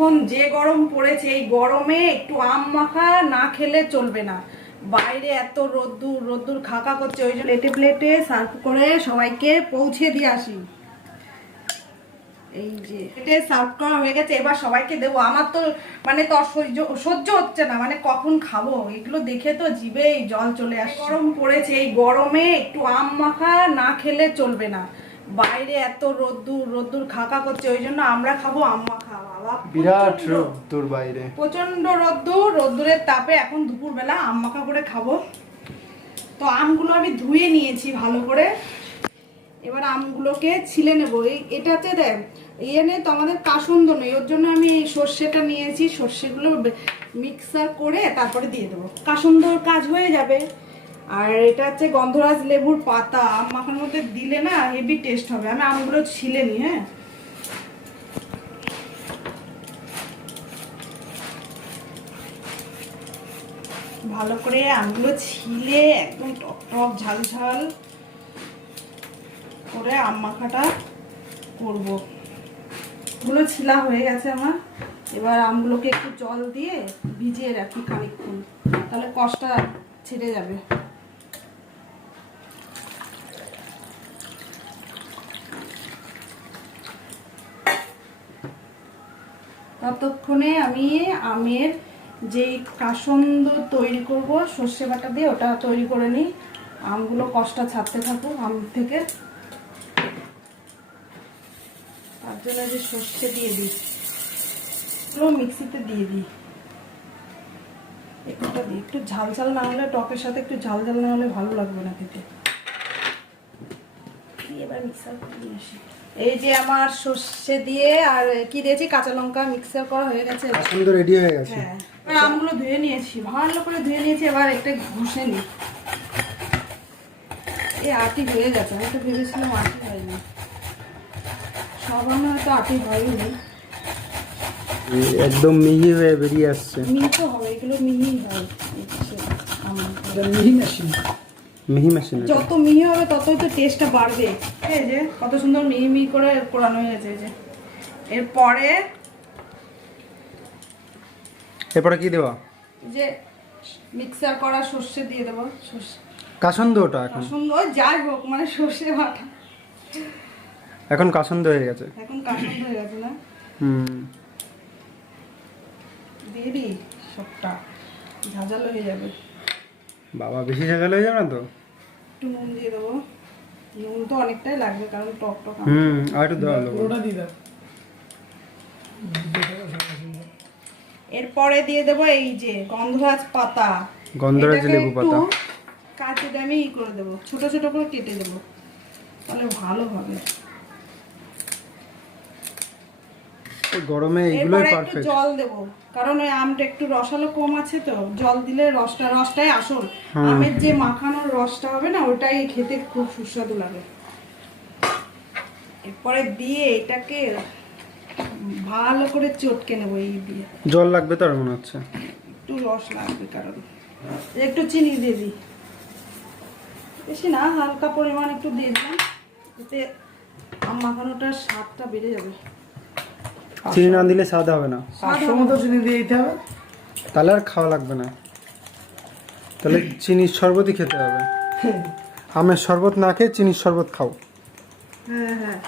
এখন যে গরম পড়েছে, এই গরমে একটু আম মাখা না খেলে চলবে না। বাইরে এত রোদ্দুর রোদ্দুর খাকা করছে, ওই জন্য প্লেটে প্লেটে সার্ভ করে সবাইকে পৌঁছে দিয়ে আসি। এই যে এটা সার্ভ করা হয়ে গেছে, এবার সবাইকে দেবো। আমার তো মানে তো সহ্য সহ্য হচ্ছে না মানে কখন খাব? এগুলো দেখে তো জিভেই জল চলে আসে গরম পড়েছে, এই গরমে একটু আম মাখা না খেলে চলবে না। বাইরে এত রোদ্দুর রোদ্দুর খাকা করছে ওই জন্য আমরা খাব আম মাখা বাবা বিরাট প্রচণ্ড- রোদ তোর বাইরে। প্রচণ্ড রোদ্দুর রোদ্দুরের তাপে এখন দুপুরবেলা আম মাখা করে খাব। তো আমগুলো আমি ধুয়ে নিয়েছি ভালো করে। এবার আমগুলোকে ছিলে নেব। এই এটা হচ্ছে দেখ ইয়ে নেই তো আমাদের কাসন্দ নেই ওর জন্য আমি এই সর্ষেটা নিয়েছি সর্ষেগুলো মিক্সার করে তারপরে দিয়ে দেবো। কাসন্দর কাজ হয়ে যাবে। আর এটা হচ্ছে গন্ধরাজ লেবুর পাতা। আম মাখার মধ্যে দিলে না হেভি টেস্ট হবে। আমি আমগুলো ছিলে নিই হ্যাঁ? ভালো করে আমগুলো ছিলে, একদম টক টক, ঝাল ঝাল করে আম মাখাটা করব। গুলো ছিলা হয়ে গেছে আমার। এবার আমগুলোকে একটু জল দিয়ে ভিজিয়ে রাখি খানিকক্ষণ। তাহলে কষটা ছেড়ে যাবে। ততক্ষণে আমি আমের যে কাসন্দ তৈরি করব, সর্ষে বাটা দিয়ে ওটা তৈরি করে নিই। আমগুলো কষটা ছাড়তে থাকুক, আম থেকে। তার জন্য যে সর্ষে দিয়ে দিই, পুরো মিক্সিতে দিয়ে দিই। একটুটা দিই একটু ঝাল ঝাল না হলে, টকের সাথে একটু ঝাল ঝাল না হলে ভালো লাগবে না খেতে। দিয়ে এবার মিক্সার করে নিয়ে আসি। এই যে আমার সর্ষে দিয়ে আর কি দিয়েছি? কাঁচা লঙ্কা মিক্সার করা হয়ে গেছে সুন্দর রেডি হয়ে গেছে। হ্যাঁ। আমগুলো ধুয়ে নিয়েছি। ভালো করে ধুয়ে নিয়েছি এবার একটা ঘষে নিই। এই আটি হয়ে গেছে। আমি তো ভেবেছিলাম আটি হয়নি। সবার হয়তো আটি হয়নি। একদম মিহি হয়ে বেরিয়ে আসছে। মিহি তো হবে এগুলো মিহি হয়। যে আম। মিহি মেশিন যত মিহি হবে ততই তো টেস্টটা বাড়বে। এই যে কত সুন্দর মিহি মিহি করে কোরানো হয়ে গেছে এই যে। এরপরে এরপরে কি দেওয়া যে মিক্সার করা সর্ষে দিয়ে দেবো সর্ষে। কাসন্দ ওটা এখন? সুন্দর যাই হোক মানে সর্ষে বাটা। এখন কাসন্দ হয়ে গেছে। এখন কাশন হয়ে গেছে না? হুম। দিয়ে দিই সবটা। ঝাঁঝালো হয়ে যাবে। বাবা বেশি ঝাঁঝাল হয়ে যাবে না তো? একটু নুন দিয়ে দেবো। নুন তো অনেকটাই লাগবে কারণ টক টক হুম আর একটু দেওয়া দেবো। এরপরে দিয়ে দেবো এই যে গন্ধরাজ পাতা। গন্ধরাজ লেবু পাতা। কাঁচি আমি ই করে দেবো। ছোট ছোট করে কেটে দেবো। তাহলে ভালো হবে এই গরমে একটু পারফেক্ট জল দেবো। কারণ ওই আমটা একটু রসালো কম আছে তো জল দিলে রসটা রসটাই আসল। আমের যে মাখানোর রসটা হবে না ওটাই খেতে খুব সুস্বাদু লাগে। এরপরে দিয়ে এটাকে ভালো করে চটকে নেব এই দিয়ে। জল লাগবে তো আর মনে হচ্ছে? একটু রস লাগবে কারণ। একটু চিনি দিয়ে দিই। বেশি না হালকা পরিমাণ একটু দিয়ে দিলাম এতে আম মাখানোটার স্বাদটা বেড়ে যাবে। চিনি না দিলে স্বাদ হবে না। পাঁচশো মতো চিনি দিয়ে দিতে হবে। তাহলে আর খাওয়া লাগবে না। তাহলে চিনির শরবতই খেতে হবে। আমের শরবত না খেয়ে চিনির শরবত খাও। হ্যাঁ হ্যাঁ।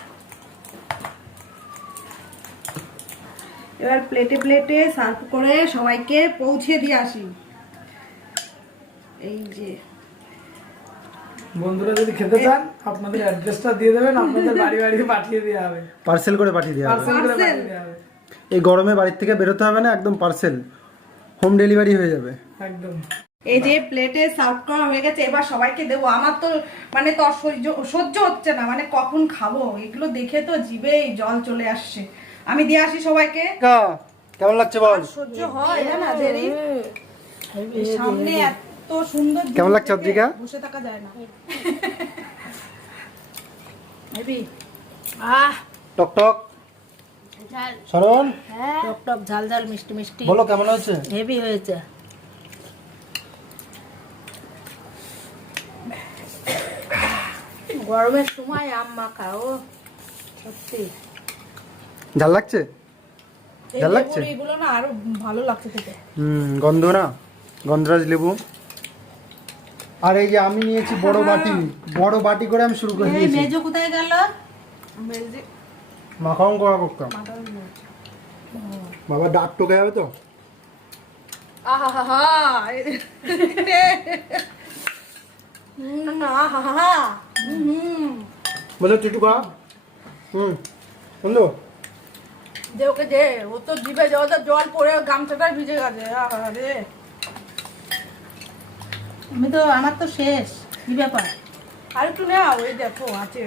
এবার প্লেটে প্লেটে সার্ভ করে সবাইকে পৌঁছে দিয়ে আসি। এই যে বন্ধুরা যদি খেতে চান আপনাদের অ্যাড্রেসটা দিয়ে দেবেন আপনাদের বাড়ি বাড়ি পাঠিয়ে দেওয়া হবে। পার্সেল করে পাঠিয়ে দেওয়া হবে। পার্সেল করে পাঠিয়ে দেওয়া হবে। এই গরমে বাড়ির থেকে বেরোতে হবে না একদম পার্সেল হোম ডেলিভারি হয়ে যাবে। একদম। এই যে প্লেটে সার্ভ করা হয়ে গেছে এবার সবাইকে দেবো। আমার তো মানে তো সহ্য সহ্য হচ্ছে না মানে কখন খাব? এগুলো দেখে তো জিভেই জল চলে আসছে। আমি দিয়ে আসি সবাইকে। কেমন লাগছে বল? সহ্য হয় না দেরি। সামনে এত সুন্দর কেমন লাগছে অদ্রিকা? বসে থাকা যায় না। হেবি আহ। টক টক। ঝাল। টক টক ঝাল ঝাল মিষ্টি মিষ্টি। বলো কেমন হয়েছে? হেভি হয়েছে। গরমের সময় আম মাখা ও সত্যি। ঝাল লাগছে? ঝাল লাগছে? না আরও ভালো লাগছে খেতে। হুম গন্ধ না? গন্ধরাজ লেবু? আর এই যে আমি নিয়েছি বড় বাটি বড় বাটি করে আমি শুরু করে দিয়েছি। মেজো কোথায় গেল? মেজে মাখাও করা করতাম। বাবা ডাক টোকে যাবে তো। বলো টিটুকা হুম বন্ধু। দে ওকে দে ও তো জিভে জল জল পড়ে গামছাটা ভিজে গেছে। আরে আমি তো আমার তো শেষ কি ব্যাপার? আর একটু নাও এই দেখো আছে।